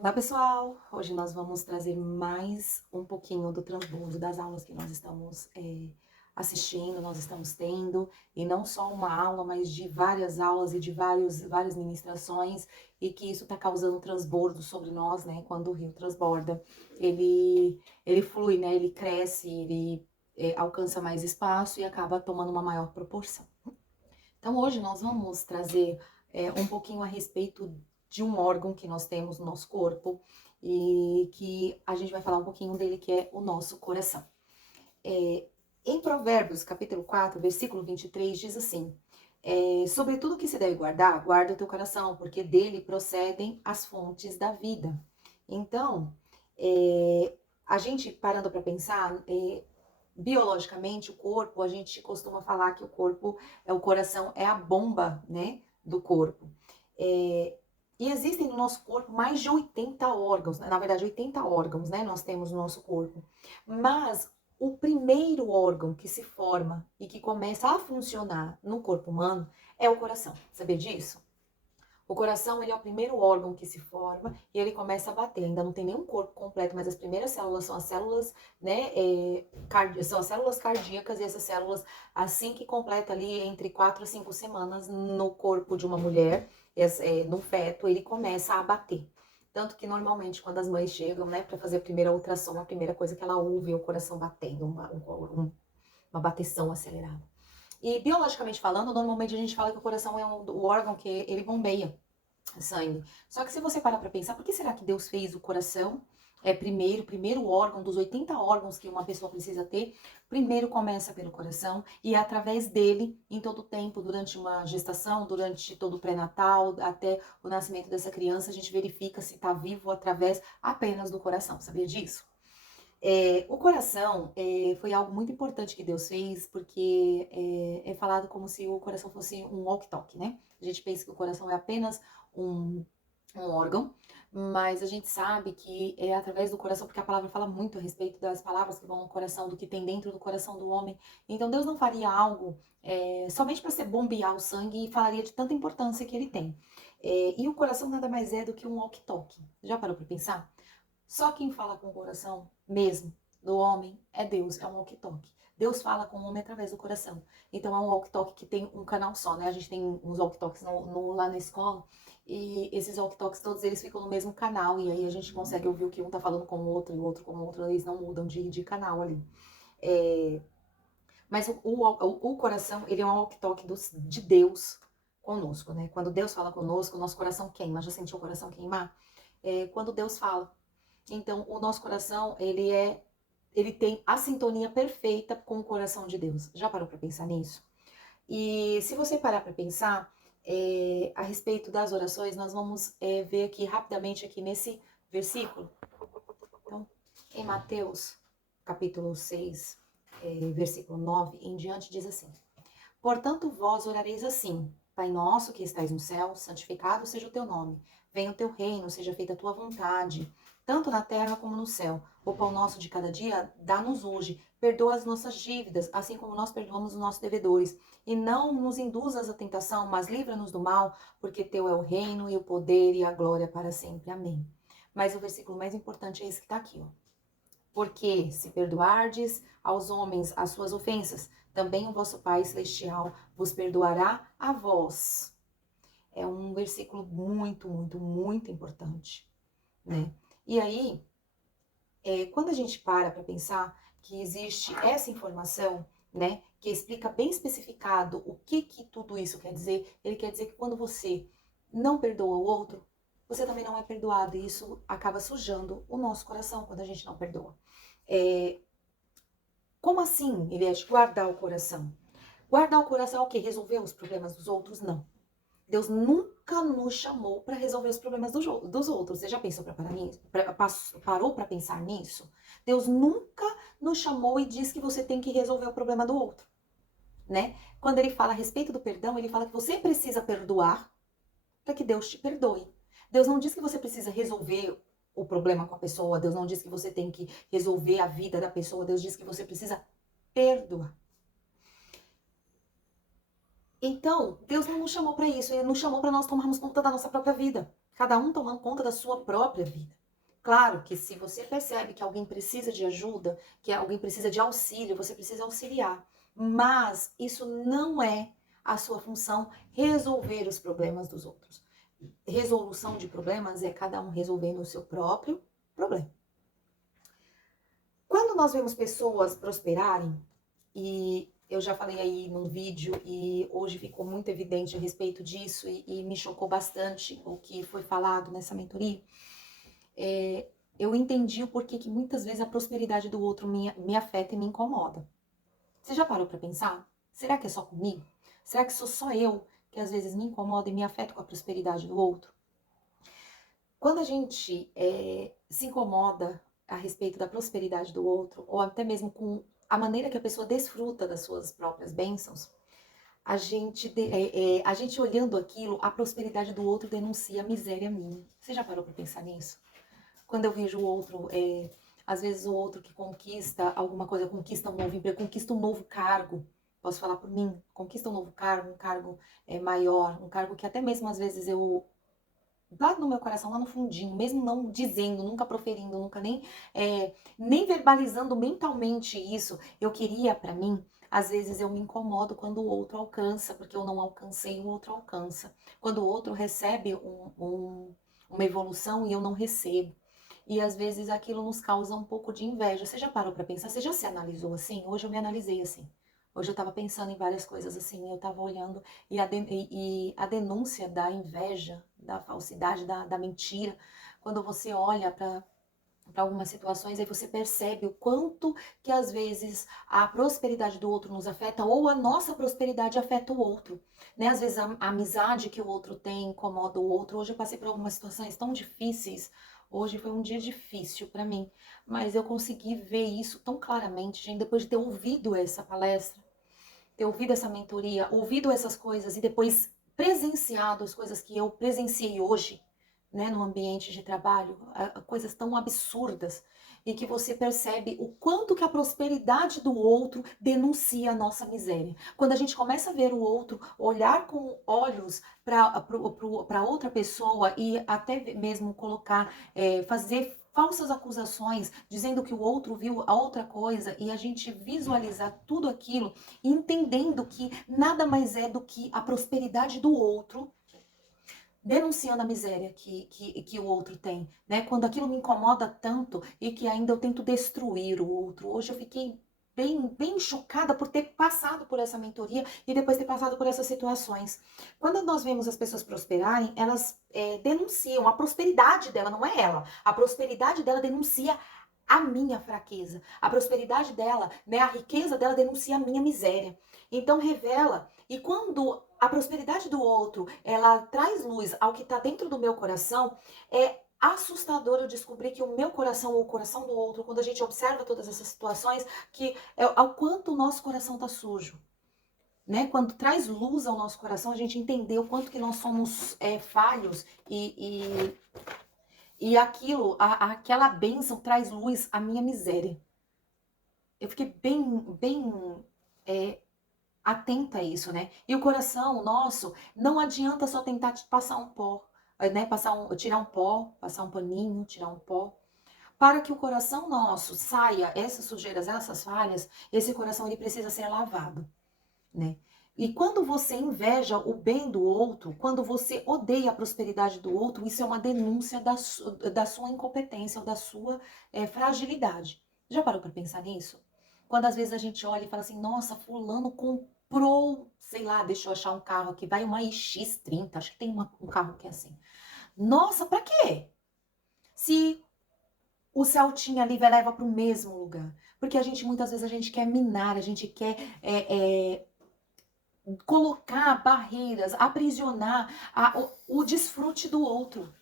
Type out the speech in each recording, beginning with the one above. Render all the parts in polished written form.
Olá pessoal, hoje nós vamos trazer mais um pouquinho do transbordo das aulas que nós estamos assistindo, nós estamos tendo, e não só uma aula, mas de várias aulas e de várias ministrações, e que isso está causando transbordo sobre nós, né? Quando o rio transborda, ele flui, né? Ele cresce, ele alcança mais espaço e acaba tomando uma maior proporção. Então hoje nós vamos trazer um pouquinho a respeito de um órgão que nós temos no nosso corpo e que a gente vai falar um pouquinho dele, que é o nosso coração. Em Provérbios, capítulo 4, versículo 23, diz assim: sobre tudo que se deve guardar, guarda o teu coração, porque dele procedem as fontes da vida. Então, a gente parando para pensar, biologicamente, o corpo, a gente costuma falar que o coração é a bomba, né, do corpo. E existem no nosso corpo mais de 80 órgãos, na verdade 80 órgãos, né, nós temos no nosso corpo. Mas o primeiro órgão que se forma e que começa a funcionar no corpo humano é o coração. Sabia disso? O coração, ele é o primeiro órgão que se forma e ele começa a bater. Ainda não tem nenhum corpo completo, mas as primeiras células são as células, né, são as células cardíacas, e essas células, assim que completa ali entre 4 a 5 semanas no corpo de uma mulher, no feto, ele começa a bater. Tanto que normalmente quando as mães chegam, né, para fazer a primeira ultrassom, a primeira coisa que ela ouve é o coração batendo, uma bateção acelerada. E biologicamente falando, normalmente a gente fala que o coração é o órgão que ele bombeia sangue. Só que se você parar para pensar, por que será que Deus fez o coração primeiro órgão dos 80 órgãos que uma pessoa precisa ter, primeiro começa pelo coração e é através dele, em todo o tempo, durante uma gestação, durante todo o pré-natal, até o nascimento dessa criança, a gente verifica se está vivo através apenas do coração. Sabia disso? O coração foi algo muito importante que Deus fez, porque é falado como se o coração fosse um walkie-talkie, né? A gente pensa que o coração é apenas um, um órgão, mas a gente sabe que é através do coração, porque a palavra fala muito a respeito das palavras que vão no coração, do que tem dentro do coração do homem. Então Deus não faria algo somente para ser bombear o sangue e falaria de tanta importância que ele tem. E o coração nada mais é do que um walkie-talkie. Já parou para pensar? Só quem fala com o coração mesmo do homem é Deus, é um walkie-talkie. Deus fala com o homem através do coração. Então é um walkie-talkie que tem um canal só, né? A gente tem uns walkie-talkies lá na escola e esses walkie-talkies todos eles ficam no mesmo canal e aí a gente consegue ouvir o que um tá falando com o outro e o outro com o outro, eles não mudam de canal ali. É, mas o coração, ele é um walkie-talkie de Deus conosco, né? Quando Deus fala conosco, o nosso coração queima. Já sentiu o coração queimar? Quando Deus fala. Então, o nosso coração, ele tem a sintonia perfeita com o coração de Deus. Já parou para pensar nisso? E se você parar para pensar a respeito das orações, nós vamos ver aqui rapidamente aqui nesse versículo. Então, em Mateus, capítulo 6, versículo 9 em diante, diz assim: portanto, vós orareis assim: Pai nosso que estais no céu, santificado seja o teu nome. Venha o teu reino, seja feita a tua vontade, tanto na terra como no céu. O pão nosso de cada dia, dá-nos hoje. Perdoa as nossas dívidas, assim como nós perdoamos os nossos devedores. E não nos induzas à tentação, mas livra-nos do mal, porque teu é o reino e o poder e a glória para sempre. Amém. Mas o versículo mais importante é esse que está aqui, ó. Porque se perdoardes aos homens as suas ofensas, também o vosso Pai Celestial vos perdoará a vós. É um versículo muito, muito, muito importante, né? E aí, quando a gente para pensar que existe essa informação, né, que explica bem especificado o que tudo isso quer dizer, ele quer dizer que quando você não perdoa o outro, você também não é perdoado, e isso acaba sujando o nosso coração quando a gente não perdoa. É, como assim, Elias, guardar o coração? Guardar o coração é o quê? Resolver os problemas dos outros? Não. Deus nunca nos chamou para resolver os problemas dos outros. Você já pensou parou para pensar nisso? Deus nunca nos chamou e diz que você tem que resolver o problema do outro, né? Quando ele fala a respeito do perdão, ele fala que você precisa perdoar para que Deus te perdoe. Deus não diz que você precisa resolver o problema com a pessoa, Deus não diz que você tem que resolver a vida da pessoa, Deus diz que você precisa perdoar. Então, Deus não nos chamou para isso, Ele nos chamou para nós tomarmos conta da nossa própria vida. cada um tomando conta da sua própria vida. Claro que se você percebe que alguém precisa de ajuda, que alguém precisa de auxílio, você precisa auxiliar. Mas isso não é a sua função resolver os problemas dos outros. Resolução de problemas é cada um resolvendo o seu próprio problema. Quando nós vemos pessoas prosperarem, e eu já falei aí num vídeo e hoje ficou muito evidente a respeito disso e me chocou bastante o que foi falado nessa mentoria, eu entendi o porquê que muitas vezes a prosperidade do outro me afeta e me incomoda. Você já parou para pensar? Será que é só comigo? Será que sou só eu que às vezes me incomoda e me afeta com a prosperidade do outro? Quando a gente se incomoda a respeito da prosperidade do outro, ou até mesmo com a maneira que a pessoa desfruta das suas próprias bênçãos, a gente olhando aquilo, a prosperidade do outro denuncia a miséria minha. Você já parou para pensar nisso? Quando eu vejo o outro, às vezes o outro que conquista alguma coisa, conquista um novo emprego, conquista um novo cargo, posso falar por mim, conquista um novo cargo, um cargo maior, um cargo que até mesmo às vezes eu, lá no meu coração, lá no fundinho, mesmo não dizendo, nunca proferindo, nunca nem verbalizando mentalmente isso, eu queria pra mim, às vezes eu me incomodo quando o outro alcança, porque eu não alcancei, o outro alcança. Quando o outro recebe uma evolução e eu não recebo. E às vezes aquilo nos causa um pouco de inveja. Você já parou pra pensar? Você já se analisou assim? Hoje eu me analisei assim. Hoje eu tava pensando em várias coisas assim, eu tava olhando e a denúncia da inveja, da falsidade, da mentira, quando você olha para algumas situações, aí você percebe o quanto que às vezes a prosperidade do outro nos afeta ou a nossa prosperidade afeta o outro, né? Às vezes a amizade que o outro tem incomoda o outro. Hoje eu passei por algumas situações tão difíceis. Hoje foi um dia difícil para mim, mas eu consegui ver isso tão claramente, gente, depois de ter ouvido essa palestra, ter ouvido essa mentoria, ouvido essas coisas e depois presenciado as coisas que eu presenciei hoje, né, no ambiente de trabalho, coisas tão absurdas, e que você percebe o quanto que a prosperidade do outro denuncia a nossa miséria. Quando a gente começa a ver o outro, olhar com olhos para outra pessoa e até mesmo colocar, fazer falsas acusações, dizendo que o outro viu a outra coisa, e a gente visualizar tudo aquilo, entendendo que nada mais é do que a prosperidade do outro, denunciando a miséria que o outro tem, né? Quando aquilo me incomoda tanto e que ainda eu tento destruir o outro. Hoje eu fiquei bem chocada por ter passado por essa mentoria e depois ter passado por essas situações. Quando nós vemos as pessoas prosperarem, elas denunciam a prosperidade dela, não é ela. A prosperidade dela denuncia a minha fraqueza. A prosperidade dela, né, a riqueza dela denuncia a minha miséria. Então revela, e quando a prosperidade do outro, ela traz luz ao que está dentro do meu coração, é assustador eu descobrir que o meu coração ou o coração do outro, quando a gente observa todas essas situações, que é ao quanto o nosso coração está sujo. Né? Quando traz luz ao nosso coração, a gente entendeu o quanto que nós somos falhos e aquilo, aquela bênção traz luz à minha miséria. Eu fiquei bem atenta a isso, né? E o coração nosso, não adianta só tentar passar um pó, né? Tirar um pó, passar um paninho, tirar um pó. Para que o coração nosso saia essas sujeiras, essas falhas, esse coração ele precisa ser lavado, né? E quando você inveja o bem do outro, quando você odeia a prosperidade do outro, isso é uma denúncia da sua incompetência ou da sua fragilidade. Já parou para pensar nisso? Quando às vezes a gente olha e fala assim, nossa, fulano comprou, sei lá, deixa eu achar um carro aqui, vai uma iX30, acho que tem um carro que é assim. Nossa, para quê? Se o Celtinha ali leva para o mesmo lugar. Porque a gente, muitas vezes, a gente quer minar, a gente quer colocar barreiras, aprisionar o desfrute do outro.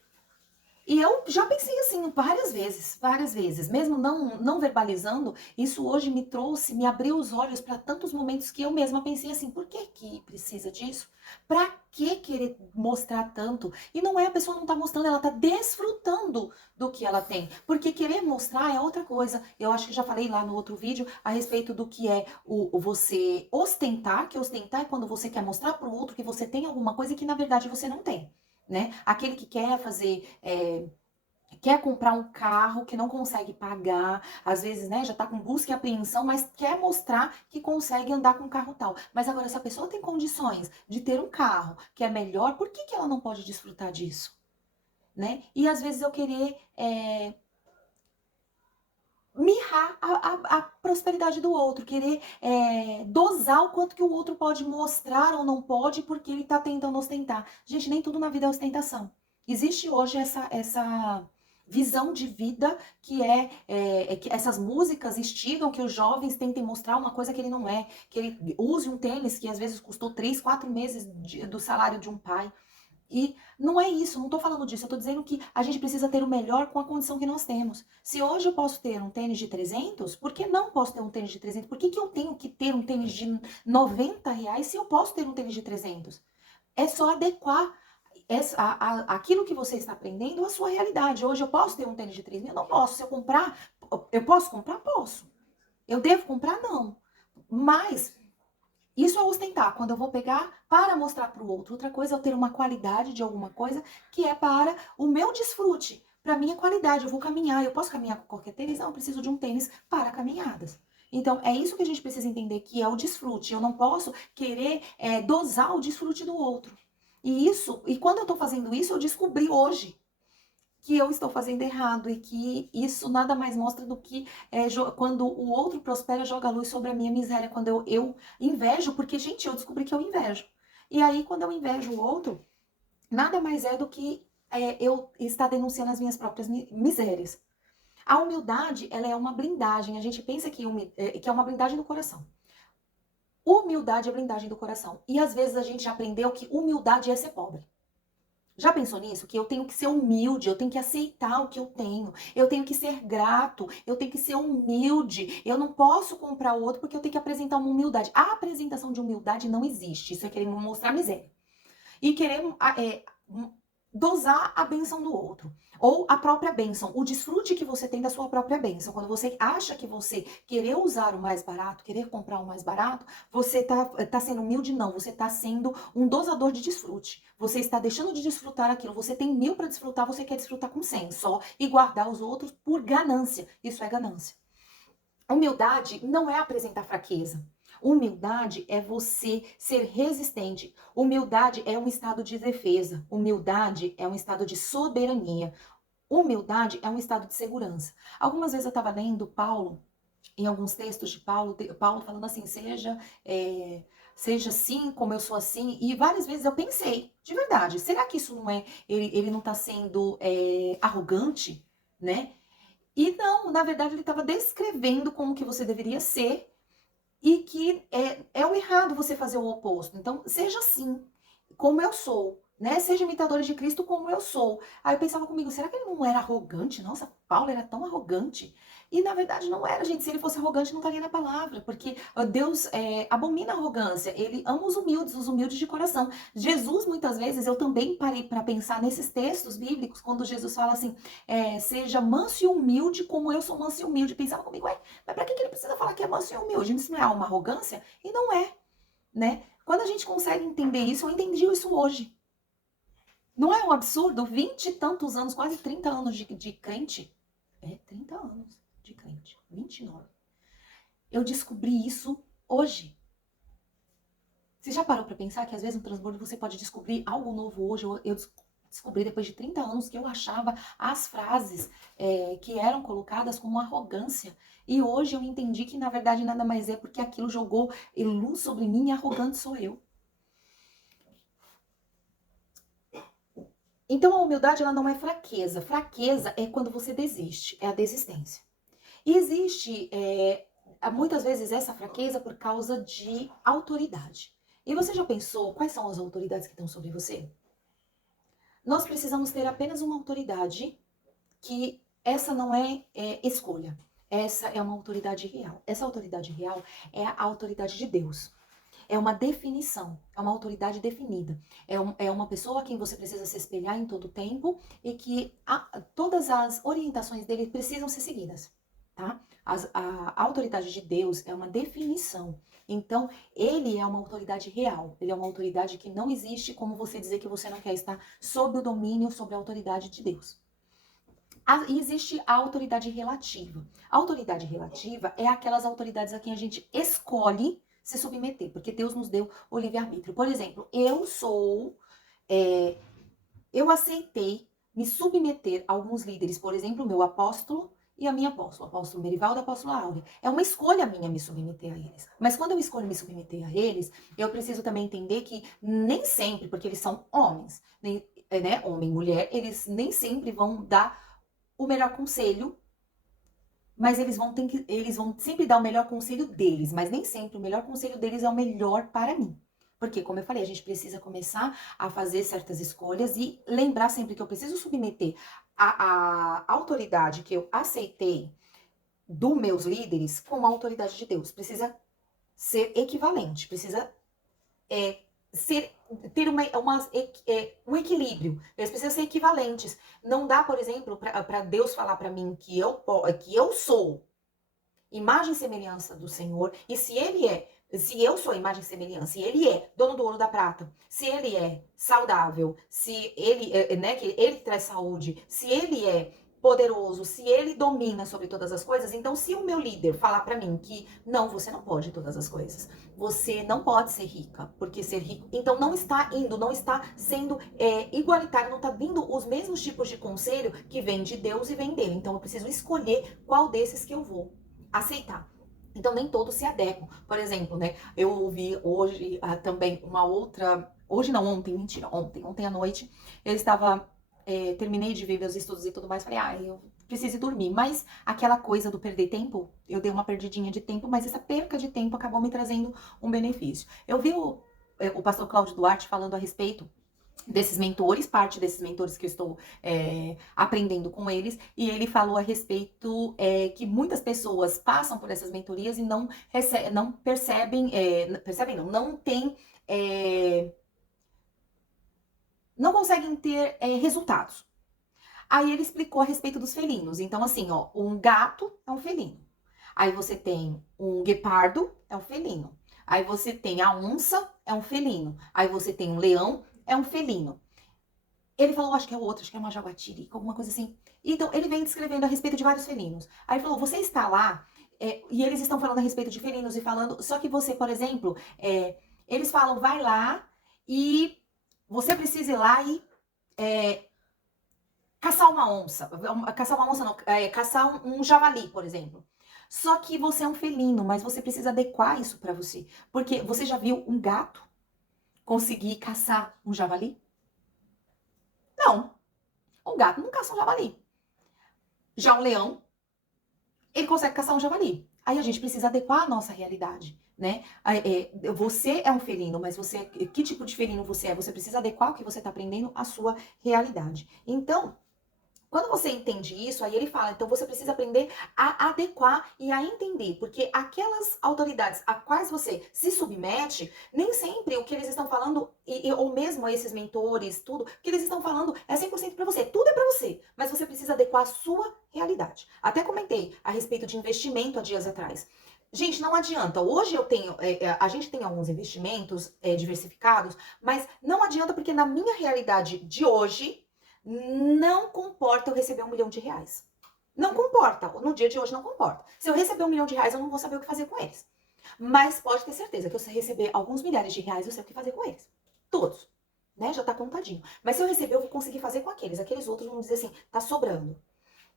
E eu já pensei assim várias vezes, mesmo não verbalizando, isso hoje me abriu os olhos para tantos momentos que eu mesma pensei assim, por que precisa disso? Pra que querer mostrar tanto? E não é, a pessoa não tá mostrando, ela tá desfrutando do que ela tem. Porque querer mostrar é outra coisa. Eu acho que já falei lá no outro vídeo a respeito do que é o você ostentar, que ostentar é quando você quer mostrar pro outro que você tem alguma coisa que na verdade você não tem. né? Aquele que quer fazer, quer comprar um carro que não consegue pagar, às vezes, né, já tá com busca e apreensão, mas quer mostrar que consegue andar com um carro tal. Mas agora, se a pessoa tem condições de ter um carro que é melhor, por que que ela não pode desfrutar disso, né? E às vezes eu querer mirrar a prosperidade do outro, querer dosar o quanto que o outro pode mostrar ou não pode porque ele tá tentando ostentar. Gente, nem tudo na vida é ostentação. Existe hoje essa visão de vida que essas músicas instigam que os jovens tentem mostrar uma coisa que ele não é, que ele use um tênis que às vezes custou 3, 4 meses do salário de um pai. E não é isso, não tô falando disso, eu tô dizendo que a gente precisa ter o melhor com a condição que nós temos. Se hoje eu posso ter um tênis de 300, por que não posso ter um tênis de 300? Por que que eu tenho que ter um tênis de R$ 90 se eu posso ter um tênis de 300? É só adequar aquilo que você está aprendendo à sua realidade. Hoje eu posso ter um tênis de 3 mil? Eu não posso. Se eu comprar, eu posso comprar? Posso. Eu devo comprar? Não. Mas isso é ostentar, quando eu vou pegar para mostrar para o outro. Outra coisa é eu ter uma qualidade de alguma coisa que é para o meu desfrute, para minha qualidade. Eu vou caminhar, eu posso caminhar com qualquer tênis? Não, eu preciso de um tênis para caminhadas. Então, é isso que a gente precisa entender, que é o desfrute. Eu não posso querer dosar o desfrute do outro. E quando eu estou fazendo isso, eu descobri hoje que eu estou fazendo errado e que isso nada mais mostra do que quando o outro prospera, joga luz sobre a minha miséria, quando eu invejo, porque, gente, eu descobri que eu invejo. E aí, quando eu invejo o outro, nada mais é do que eu estar denunciando as minhas próprias misérias. A humildade, ela é uma blindagem. A gente pensa que é uma blindagem do coração. Humildade é blindagem do coração. E às vezes a gente aprendeu que humildade é ser pobre. Já pensou nisso? Que eu tenho que ser humilde, eu tenho que aceitar o que eu tenho, eu tenho que ser grato, eu tenho que ser humilde, eu não posso comprar o outro porque eu tenho que apresentar uma humildade. A apresentação de humildade não existe, isso é querer mostrar miséria. E querer dosar a benção do outro. Ou a própria bênção, o desfrute que você tem da sua própria bênção. Quando você acha que você querer usar o mais barato, querer comprar o mais barato, você tá sendo humilde? Não, você tá sendo um dosador de desfrute. Você está deixando de desfrutar aquilo. Você tem 1.000 para desfrutar, você quer desfrutar com 100 só e guardar os outros por ganância. Isso é ganância. Humildade não é apresentar fraqueza. Humildade é você ser resistente. Humildade é um estado de defesa. Humildade é um estado de soberania. Humildade é um estado de segurança. Algumas vezes eu estava lendo Paulo, em alguns textos de Paulo falando assim, seja assim como eu sou assim. E várias vezes eu pensei, de verdade, será que isso não é, ele não está sendo arrogante, né? E não, na verdade ele estava descrevendo como que você deveria ser e que é o errado você fazer o oposto. Então, seja assim, como eu sou, né? Seja imitadora de Cristo como eu sou. Aí eu pensava comigo, será que ele não era arrogante? Nossa, Paulo era tão arrogante. E na verdade não era, gente. Se ele fosse arrogante, não estaria na palavra, porque Deus abomina a arrogância. Ele ama os humildes de coração. Jesus, muitas vezes, eu também parei para pensar nesses textos bíblicos, quando Jesus fala assim, seja manso e humilde como eu sou manso e humilde. Pensava comigo, mas para que ele precisa falar que é manso e humilde? Isso não é uma arrogância? E não é, né? Quando a gente consegue entender isso, eu entendi isso hoje. Não é um absurdo? 20 e tantos anos, quase 30 anos de crente. 30 anos de crente. 29. Eu descobri isso hoje. Você já parou para pensar que às vezes no transbordo você pode descobrir algo novo hoje? Eu descobri depois de 30 anos que eu achava as frases que eram colocadas como arrogância. E hoje eu entendi que na verdade nada mais é porque aquilo jogou luz sobre mim e arrogante sou eu. Então a humildade ela não é fraqueza. Fraqueza é quando você desiste, é a desistência. E existe muitas vezes essa fraqueza por causa de autoridade. E você já pensou quais são as autoridades que estão sobre você? Nós precisamos ter apenas uma autoridade que essa não é escolha. Essa é uma autoridade real. Essa autoridade real é a autoridade de Deus. É uma definição, é uma autoridade definida. É uma pessoa a quem você precisa se espelhar em todo o tempo e que todas as orientações dele precisam ser seguidas. tá? A autoridade de Deus é uma definição. Então, ele é uma autoridade real. Ele é uma autoridade que não existe como você dizer que você não quer estar sob o domínio, sobre a autoridade de Deus. E existe a autoridade relativa. A autoridade relativa é aquelas autoridades a quem a gente escolhe se submeter, porque Deus nos deu o livre-arbítrio. Por exemplo, eu aceitei me submeter a alguns líderes, por exemplo, o meu apóstolo e a minha apóstola, o apóstolo Merivaldo e a apóstola Áurea. É uma escolha minha me submeter a eles. Mas quando eu escolho me submeter a eles, eu preciso também entender que nem sempre, porque eles são homens, né, homem e mulher, eles nem sempre vão dar o melhor conselho, mas eles vão sempre dar o melhor conselho deles, mas nem sempre o melhor conselho deles é o melhor para mim. Porque, como eu falei, a gente precisa começar a fazer certas escolhas e lembrar sempre que eu preciso submeter a autoridade que eu aceitei dos meus líderes com a autoridade de Deus. Precisa ser equivalente, precisa ter um equilíbrio. Eles precisam ser equivalentes. Não dá, por exemplo, para Deus falar para mim que eu sou imagem e semelhança do Senhor, e se eu sou imagem e semelhança, e ele é dono do ouro da prata, se ele é saudável, se ele né, que ele traz saúde, se ele é poderoso, se ele domina sobre todas as coisas, então se o meu líder falar para mim que não, você não pode todas as coisas, você não pode ser rica, porque ser rico, então não está sendo igualitário, não está vindo os mesmos tipos de conselho que vem de Deus e vem dele, então eu preciso escolher qual desses que eu vou aceitar. Então nem todos se adequam. Por exemplo, né, eu ouvi hoje também uma outra, hoje não, ontem, mentira, ontem à noite, eu estava terminei de ver meus estudos e tudo mais, falei, eu preciso dormir. Mas aquela coisa do perder tempo, eu dei uma perdidinha de tempo, mas essa perca de tempo acabou me trazendo um benefício. Eu vi o pastor Cláudio Duarte falando a respeito desses mentores, parte desses mentores que eu estou aprendendo com eles, e ele falou a respeito que muitas pessoas passam por essas mentorias e não percebem, não tem... não conseguem ter resultados. Aí ele explicou a respeito dos felinos. Então, assim, ó, um gato é um felino. Aí você tem um guepardo, é um felino. Aí você tem a onça, é um felino. Aí você tem um leão, é um felino. Ele falou, acho que é o outro, acho que é uma jaguatirica, alguma coisa assim. Então, ele vem descrevendo a respeito de vários felinos. Aí ele falou, você está lá, e eles estão falando a respeito de felinos e falando, só que você, por exemplo, eles falam, vai lá e você precisa ir lá e caçar uma onça. Caçar uma onça não, caçar um javali, por exemplo. Só que você é um felino, mas você precisa adequar isso pra você. Porque você já viu um gato conseguir caçar um javali? Não. Um gato não caça um javali. Já um leão, ele consegue caçar um javali. Aí a gente precisa adequar a nossa realidade, né? Você é um felino, mas que tipo de felino você é? Você precisa adequar o que você está aprendendo à sua realidade. Então, quando você entende isso, aí ele fala, então você precisa aprender a adequar e a entender, porque aquelas autoridades a quais você se submete, nem sempre o que eles estão falando, ou mesmo esses mentores, tudo, o que eles estão falando é 100% para você, tudo é para você, mas você precisa adequar a sua realidade. Até comentei a respeito de investimento há dias atrás. Gente, não adianta. Hoje eu tenho, a gente tem alguns investimentos diversificados, mas não adianta porque na minha realidade de hoje, não comporta eu receber R$1 milhão. Não comporta. No dia de hoje não comporta. Se eu receber R$1 milhão, eu não vou saber o que fazer com eles. Mas pode ter certeza que se eu receber alguns milhares de reais, eu sei o que fazer com eles. Todos. Né? Já tá contadinho. Mas se eu receber, eu vou conseguir fazer com aqueles. Aqueles outros vão dizer assim, tá sobrando.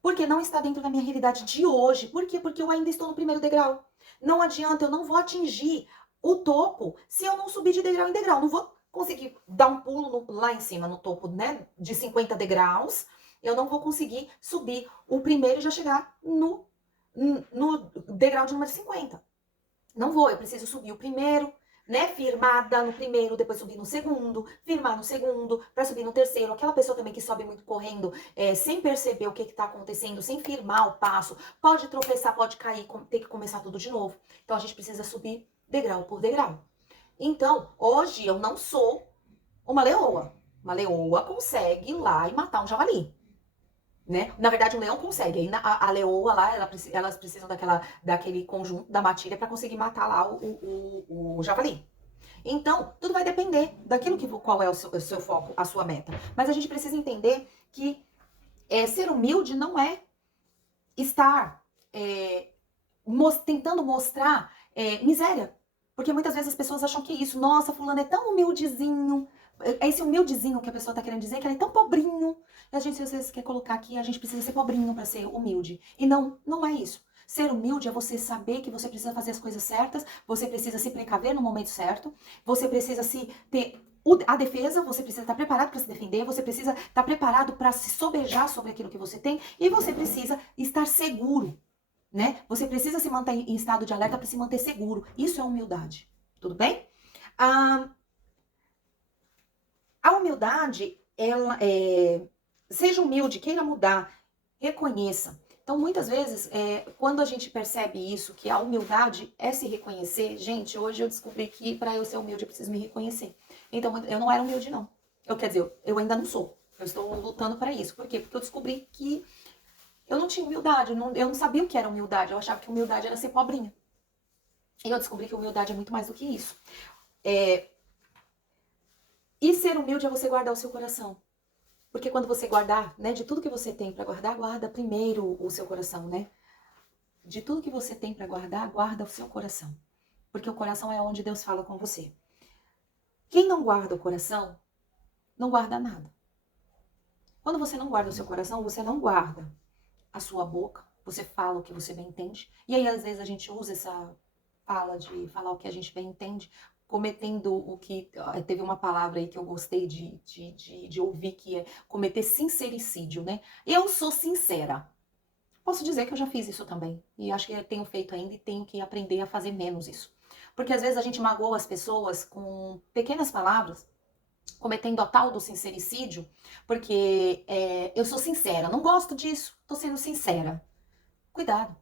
Porque não está dentro da minha realidade de hoje. Por quê? Porque eu ainda estou no primeiro degrau. Não adianta, eu não vou atingir o topo se eu não subir de degrau em degrau. Não vou conseguir dar um pulo lá em cima, no topo, né, de 50 degraus, eu não vou conseguir subir o primeiro e já chegar no degrau de número 50. Não vou, eu preciso subir o primeiro, né, firmada no primeiro, depois subir no segundo, firmar no segundo, para subir no terceiro. Aquela pessoa também que sobe muito correndo, sem perceber o que está acontecendo, sem firmar o passo, pode tropeçar, pode cair, ter que começar tudo de novo. Então a gente precisa subir degrau por degrau. Então, hoje eu não sou uma leoa. Uma leoa consegue ir lá e matar um javali. né? Na verdade, o leão consegue. Aí a leoa lá, elas precisam daquele conjunto da matilha para conseguir matar lá o javali. Então, tudo vai depender daquilo qual é o seu foco, a sua meta. Mas a gente precisa entender que ser humilde não é estar tentando mostrar miséria. Porque muitas vezes as pessoas acham que isso, nossa, fulano é tão humildezinho. É esse humildezinho que a pessoa tá querendo dizer, que ela é tão pobrinho. E a gente às vezes quer colocar aqui, a gente precisa ser pobrinho para ser humilde. E não é isso. Ser humilde é você saber que você precisa fazer as coisas certas, você precisa se precaver no momento certo, você precisa ter a defesa, você precisa estar preparado para se defender, você precisa estar preparado para se sobejar sobre aquilo que você tem e você precisa estar seguro, né? Você precisa se manter em estado de alerta para se manter seguro. Isso é humildade. Tudo bem? A humildade, ela seja humilde, queira mudar, reconheça. Então, muitas vezes, quando a gente percebe isso, que a humildade é se reconhecer, gente, hoje eu descobri que para eu ser humilde eu preciso me reconhecer. Então, eu não era humilde, não. Quer dizer, eu ainda não sou. Eu estou lutando para isso. Por quê? Porque eu descobri que eu não tinha humildade, eu não sabia o que era humildade. Eu achava que humildade era ser pobrinha. E eu descobri que humildade é muito mais do que isso. E ser humilde é você guardar o seu coração. Porque quando você guardar, né, de tudo que você tem para guardar, guarda primeiro o seu coração, né? De tudo que você tem para guardar, guarda o seu coração. Porque o coração é onde Deus fala com você. Quem não guarda o coração, não guarda nada. Quando você não guarda o seu coração, você não guarda a sua boca, você fala o que você bem entende. E aí, às vezes, a gente usa essa fala de falar o que a gente bem entende, cometendo o que... Teve uma palavra aí que eu gostei de ouvir, que é cometer sincericídio, né? Eu sou sincera. Posso dizer que eu já fiz isso também. E acho que eu tenho feito ainda e tenho que aprender a fazer menos isso. Porque às vezes a gente magoa as pessoas com pequenas palavras, cometendo a tal do sincericídio, porque eu sou sincera, não gosto disso, tô sendo sincera. Cuidado,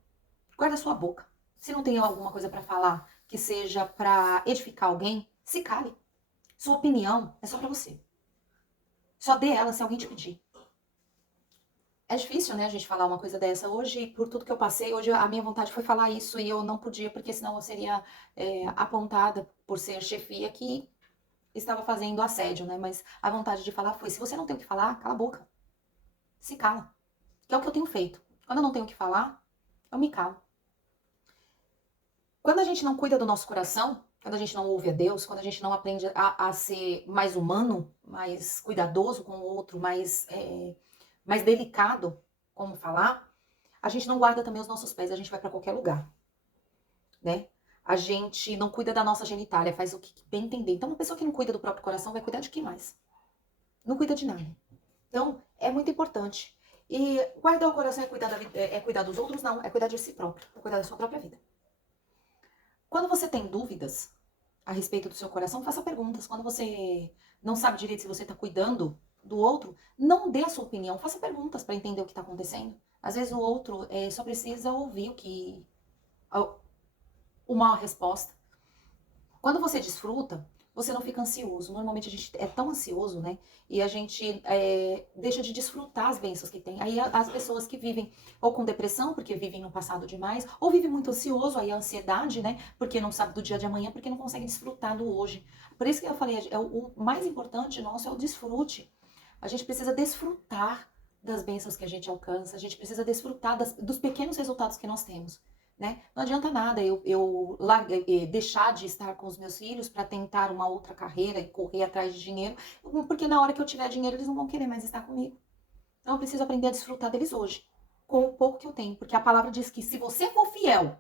guarda sua boca. Se não tem alguma coisa para falar que seja para edificar alguém, se cale. Sua opinião é só para você. Só dê ela se alguém te pedir. É difícil, né, a gente falar uma coisa dessa. Hoje, por tudo que eu passei, hoje a minha vontade foi falar isso e eu não podia, porque senão eu seria apontada por ser chefia que estava fazendo assédio, né? Mas a vontade de falar foi, se você não tem o que falar, cala a boca. Se cala. Que é o que eu tenho feito. Quando eu não tenho o que falar, eu me calo. Quando a gente não cuida do nosso coração, quando a gente não ouve a Deus, quando a gente não aprende a ser mais humano, mais cuidadoso com o outro, mais delicado como falar, a gente não guarda também os nossos pés, a gente vai para qualquer lugar, né? A gente não cuida da nossa genitália, faz o que bem entender. Então, uma pessoa que não cuida do próprio coração vai cuidar de quem mais? Não cuida de nada. Então, é muito importante. E guardar o coração é cuidar dos outros? Não, é cuidar de si próprio, é cuidar da sua própria vida. Quando você tem dúvidas a respeito do seu coração, faça perguntas. Quando você não sabe direito se você está cuidando do outro, não dê a sua opinião, faça perguntas para entender o que está acontecendo. Às vezes o outro só precisa ouvir uma resposta. Quando você desfruta, você não fica ansioso. Normalmente a gente é tão ansioso, né? E a gente deixa de desfrutar as bênçãos que tem. Aí as pessoas que vivem ou com depressão, porque vivem no passado demais, ou vivem muito ansioso, aí a ansiedade, né? Porque não sabe do dia de amanhã, porque não consegue desfrutar do hoje. Por isso que eu falei, o mais importante nosso é o desfrute. A gente precisa desfrutar das bênçãos que a gente alcança, a gente precisa desfrutar dos pequenos resultados que nós temos. Né? Não adianta nada eu deixar de estar com os meus filhos para tentar uma outra carreira e correr atrás de dinheiro, porque na hora que eu tiver dinheiro eles não vão querer mais estar comigo. Então eu preciso aprender a desfrutar deles hoje, com o pouco que eu tenho, porque a palavra diz que se você for fiel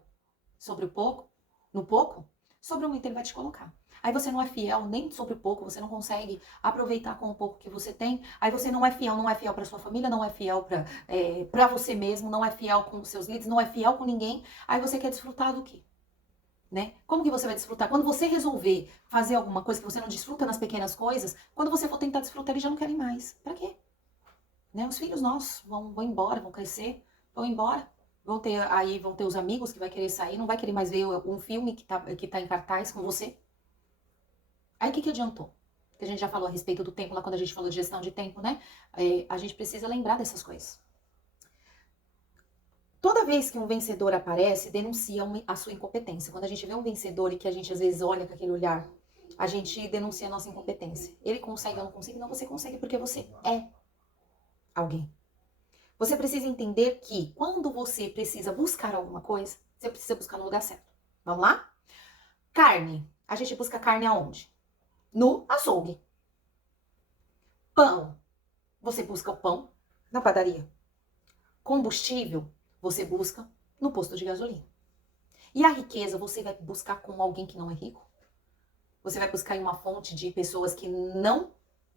sobre o pouco, no pouco, sobre o muito ele vai te colocar. Aí você não é fiel nem sobre o pouco, você não consegue aproveitar com o pouco que você tem. Aí você não é fiel para sua família, não é fiel para você mesmo, não é fiel com os seus líderes, não é fiel com ninguém. Aí você quer desfrutar do quê? Né? Como que você vai desfrutar? Quando você resolver fazer alguma coisa que você não desfruta nas pequenas coisas, quando você for tentar desfrutar, eles já não querem mais. Pra quê? Né? Os filhos nossos vão embora, vão crescer, vão embora. Vão ter os amigos que vai querer sair, não vai querer mais ver um filme que tá em cartaz com você. Aí o que adiantou? Que a gente já falou a respeito do tempo, lá quando a gente falou de gestão de tempo, né? A gente precisa lembrar dessas coisas. Toda vez que um vencedor aparece, denuncia a sua incompetência. Quando a gente vê um vencedor e que a gente às vezes olha com aquele olhar, a gente denuncia a nossa incompetência. Ele consegue, eu não consigo? Não, você consegue porque você é alguém. Você precisa entender que quando você precisa buscar alguma coisa, você precisa buscar no lugar certo. Vamos lá? Carne. A gente busca carne aonde? No açougue. Pão. Você busca o pão na padaria. Combustível. Você busca no posto de gasolina. E a riqueza você vai buscar com alguém que não é rico? Você vai buscar em uma fonte de pessoas que não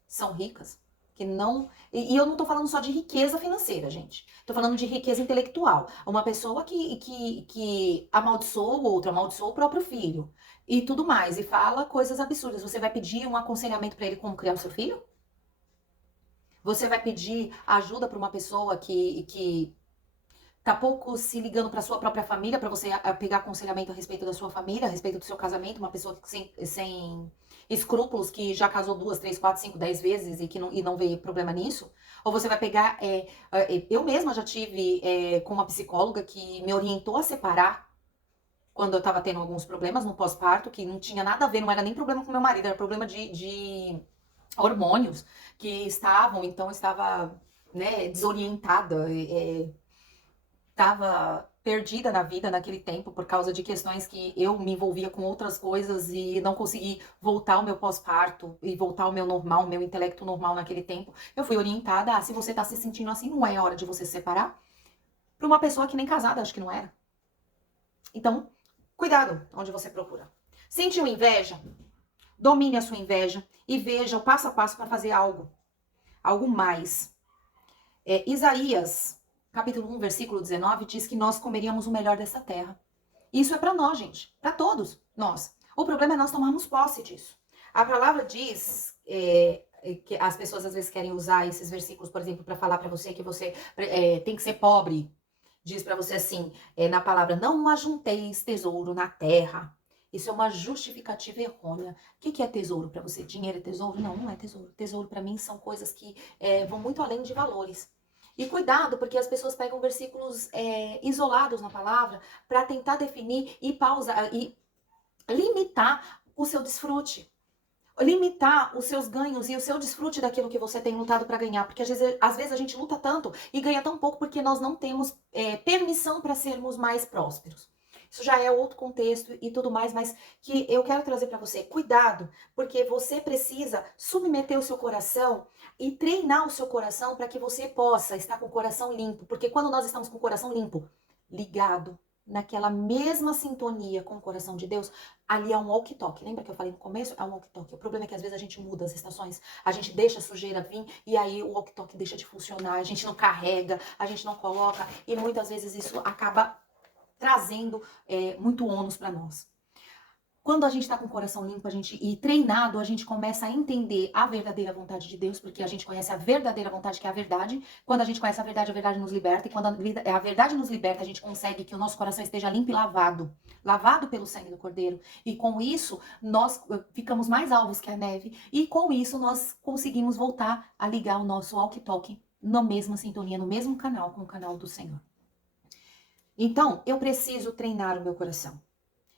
são ricas? Que não. E eu não tô falando só de riqueza financeira, gente. Tô falando de riqueza intelectual. Uma pessoa que amaldiçoa o outro, amaldiçoa o próprio filho e tudo mais, e fala coisas absurdas. Você vai pedir um aconselhamento para ele como criar o seu filho? Você vai pedir ajuda para uma pessoa que tá pouco se ligando para sua própria família, para você pegar aconselhamento a respeito da sua família, a respeito do seu casamento, uma pessoa sem escrúpulos, que já casou 2, 3, 4, 5, 10 vezes e não vê problema nisso? Ou você vai pegar. Eu mesma já tive com uma psicóloga que me orientou a separar quando eu tava tendo alguns problemas no pós-parto, que não tinha nada a ver, não era nem problema com meu marido, era problema de hormônios que estavam, então eu estava, né, desorientada. Estava perdida na vida naquele tempo por causa de questões que eu me envolvia com outras coisas e não consegui voltar ao meu pós-parto e voltar ao meu normal, meu intelecto normal naquele tempo. Eu fui orientada, se você tá se sentindo assim, não é hora de você se separar, para uma pessoa que nem casada, acho que não era. Então, cuidado onde você procura. Sentiu inveja? Domine a sua inveja e veja o passo a passo para fazer algo mais. Isaías, capítulo 1, versículo 19, diz que nós comeríamos o melhor dessa terra. Isso é para nós, gente, para todos nós. O problema é nós tomarmos posse disso. A palavra diz que as pessoas às vezes querem usar esses versículos, por exemplo, para falar para você que você tem que ser pobre. Diz para você assim, na palavra, não ajunteis tesouro na terra. Isso é uma justificativa errônea. O que é tesouro para você? Dinheiro é tesouro? Não, não é tesouro. Tesouro para mim são coisas que vão muito além de valores. E cuidado, porque as pessoas pegam versículos isolados na palavra para tentar definir e pausar e limitar o seu desfrute. Limitar os seus ganhos e o seu desfrute daquilo que você tem lutado para ganhar. Porque às vezes a gente luta tanto e ganha tão pouco porque nós não temos permissão para sermos mais prósperos. Isso já é outro contexto e tudo mais, mas que eu quero trazer para você. Cuidado, porque você precisa submeter o seu coração e treinar o seu coração para que você possa estar com o coração limpo. Porque quando nós estamos com o coração limpo, ligado, naquela mesma sintonia com o coração de Deus, ali é um walkie-talkie. Lembra que eu falei no começo? É um walkie-talkie. O problema é que às vezes a gente muda as estações, a gente deixa a sujeira vir e aí o walkie-talkie deixa de funcionar, a gente não carrega, a gente não coloca e muitas vezes isso acaba trazendo muito ônus para nós. Quando a gente está com o coração limpo e treinado, a gente começa a entender a verdadeira vontade de Deus, porque a gente conhece a verdadeira vontade, que é a verdade. Quando a gente conhece a verdade nos liberta. E quando a verdade nos liberta, a gente consegue que o nosso coração esteja limpo e lavado pelo sangue do Cordeiro. E com isso, nós ficamos mais alvos que a neve. E com isso, nós conseguimos voltar a ligar o nosso walkie-talkie na mesma sintonia, no mesmo canal, com o canal do Senhor. Então, eu preciso treinar o meu coração.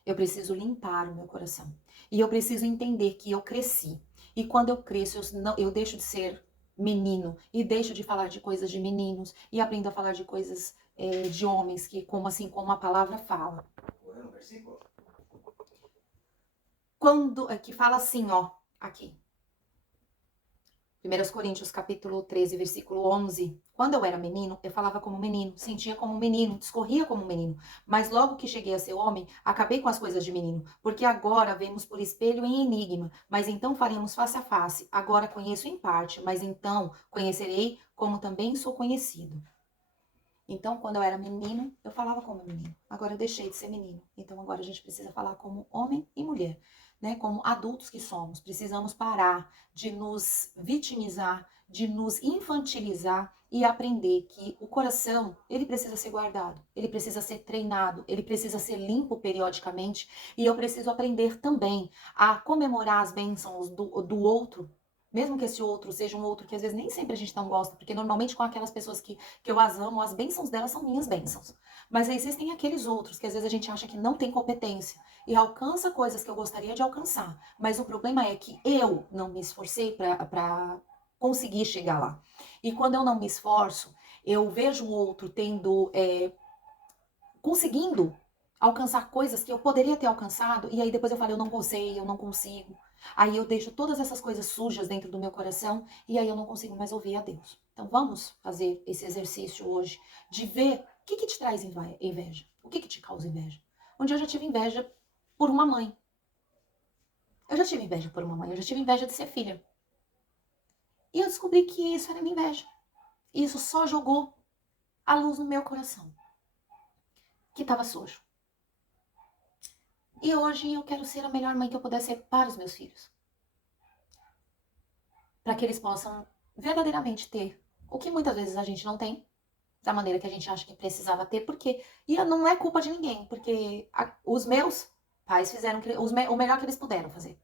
Eu preciso limpar o meu coração. E eu preciso entender que eu cresci. E quando eu cresço, eu deixo de ser menino. E deixo de falar de coisas de meninos. E aprendo a falar de coisas de homens, como a palavra fala. Que fala assim, ó, aqui. 1 Coríntios capítulo 13, versículo 11. Quando eu era menino, eu falava como menino, sentia como menino, discorria como menino. Mas logo que cheguei a ser homem, acabei com as coisas de menino. Porque agora vemos por espelho em enigma, mas então faremos face a face. Agora conheço em parte, mas então conhecerei como também sou conhecido. Então, quando eu era menino, eu falava como menino. Agora eu deixei de ser menino. Então, agora a gente precisa falar como homem e mulher. Né, como adultos que somos, precisamos parar de nos vitimizar, de nos infantilizar e aprender que o coração, ele precisa ser guardado, ele precisa ser treinado, ele precisa ser limpo periodicamente e eu preciso aprender também a comemorar as bênçãos do outro mesmo que esse outro seja um outro que às vezes nem sempre a gente não gosta, porque normalmente com aquelas pessoas que eu as amo, as bênçãos delas são minhas bênçãos. Mas aí existem aqueles outros que às vezes a gente acha que não tem competência e alcança coisas que eu gostaria de alcançar. Mas o problema é que eu não me esforcei para conseguir chegar lá. E quando eu não me esforço, eu vejo o outro conseguindo alcançar coisas que eu poderia ter alcançado, e aí depois eu falo, eu não consigo, eu não consigo. Aí eu deixo todas essas coisas sujas dentro do meu coração, e aí eu não consigo mais ouvir a Deus. Então vamos fazer esse exercício hoje, de ver o que te traz inveja, o que te causa inveja. Um dia eu já tive inveja por uma mãe. Eu já tive inveja por uma mãe, eu já tive inveja de ser filha. E eu descobri que isso era minha inveja. E isso só jogou a luz no meu coração, que estava sujo. E hoje eu quero ser a melhor mãe que eu puder ser para os meus filhos. Para que eles possam verdadeiramente ter o que muitas vezes a gente não tem, da maneira que a gente acha que precisava ter, porque. E não é culpa de ninguém, porque os meus pais fizeram o melhor que eles puderam fazer.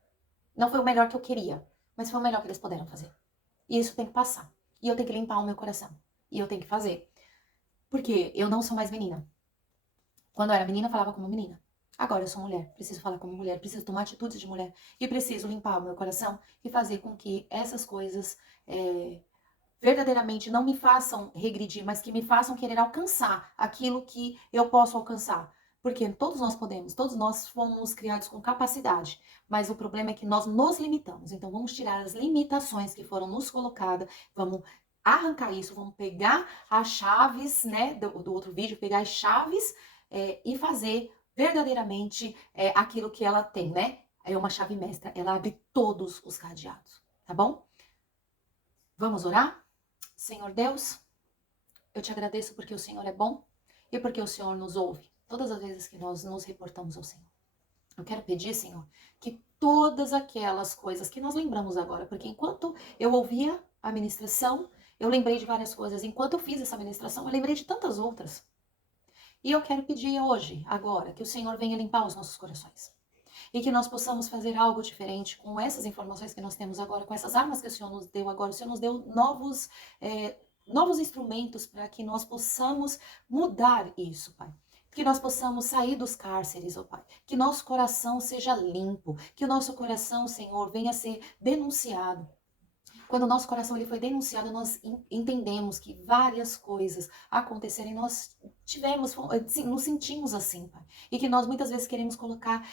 Não foi o melhor que eu queria, mas foi o melhor que eles puderam fazer. E isso tem que passar. E eu tenho que limpar o meu coração. E eu tenho que fazer. Porque eu não sou mais menina. Quando eu era menina, eu falava como menina. Agora eu sou mulher, preciso falar como mulher, preciso tomar atitudes de mulher e preciso limpar o meu coração e fazer com que essas coisas verdadeiramente não me façam regredir, mas que me façam querer alcançar aquilo que eu posso alcançar. Porque todos nós podemos, todos nós fomos criados com capacidade, mas o problema é que nós nos limitamos. Então vamos tirar as limitações que foram nos colocadas, vamos arrancar isso, vamos pegar as chaves, né, do outro vídeo, pegar as chaves e fazer verdadeiramente aquilo que ela tem, né? É uma chave mestra, ela abre todos os cadeados, tá bom? Vamos orar? Senhor Deus, eu te agradeço porque o Senhor é bom e porque o Senhor nos ouve todas as vezes que nós nos reportamos ao Senhor. Eu quero pedir, Senhor, que todas aquelas coisas que nós lembramos agora, porque enquanto eu ouvia a ministração, eu lembrei de várias coisas. Enquanto eu fiz essa ministração, eu lembrei de tantas outras. E eu quero pedir hoje, agora, que o Senhor venha limpar os nossos corações. E que nós possamos fazer algo diferente com essas informações que nós temos agora, com essas armas que o Senhor nos deu agora. O Senhor nos deu novos instrumentos para que nós possamos mudar isso, Pai. Que nós possamos sair dos cárceres, ó Pai. Que nosso coração seja limpo. Que o nosso coração, Senhor, venha a ser denunciado. Quando o nosso coração ele foi denunciado, nós entendemos que várias coisas aconteceram e nós nos sentimos assim, Pai. E que nós muitas vezes queremos colocar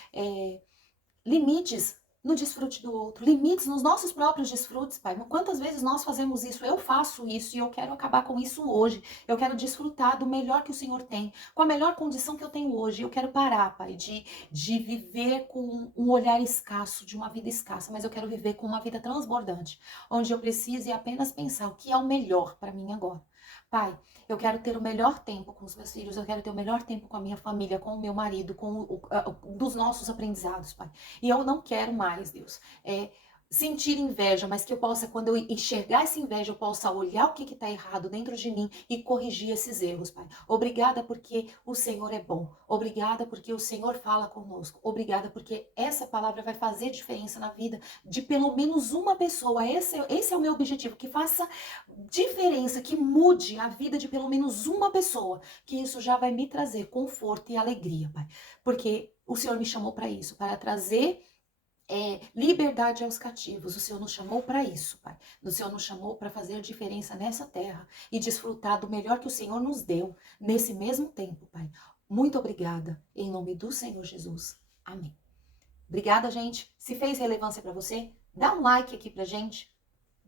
limites no desfrute do outro, limites nos nossos próprios desfrutes, Pai. Quantas vezes nós fazemos isso? Eu faço isso e eu quero acabar com isso hoje. Eu quero desfrutar do melhor que o Senhor tem, com a melhor condição que eu tenho hoje. Eu quero parar, Pai, de viver com um olhar escasso, de uma vida escassa, mas eu quero viver com uma vida transbordante, onde eu precise apenas pensar o que é o melhor para mim agora. Pai, eu quero ter o melhor tempo com os meus filhos, eu quero ter o melhor tempo com a minha família, com o meu marido, dos nossos aprendizados, Pai. E eu não quero mais, Deus, sentir inveja, mas que eu possa, quando eu enxergar essa inveja, eu possa olhar o que está errado dentro de mim e corrigir esses erros, Pai. Obrigada porque o Senhor é bom. Obrigada porque o Senhor fala conosco. Obrigada porque essa palavra vai fazer diferença na vida de pelo menos uma pessoa. Esse é o meu objetivo, que faça diferença, que mude a vida de pelo menos uma pessoa, que isso já vai me trazer conforto e alegria, Pai. Porque o Senhor me chamou para isso, para trazer liberdade aos cativos. O Senhor nos chamou para isso, Pai. O Senhor nos chamou para fazer diferença nessa terra e desfrutar do melhor que o Senhor nos deu nesse mesmo tempo, Pai. Muito obrigada, em nome do Senhor Jesus. Amém. Obrigada, gente. Se fez relevância para você, dá um like aqui pra gente.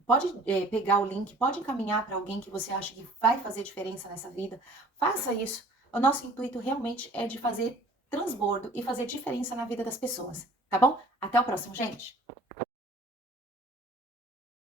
Pode pegar o link, pode encaminhar para alguém que você acha que vai fazer diferença nessa vida. Faça isso. O nosso intuito realmente é de fazer transbordo e fazer diferença na vida das pessoas, tá bom? Até o próximo, gente!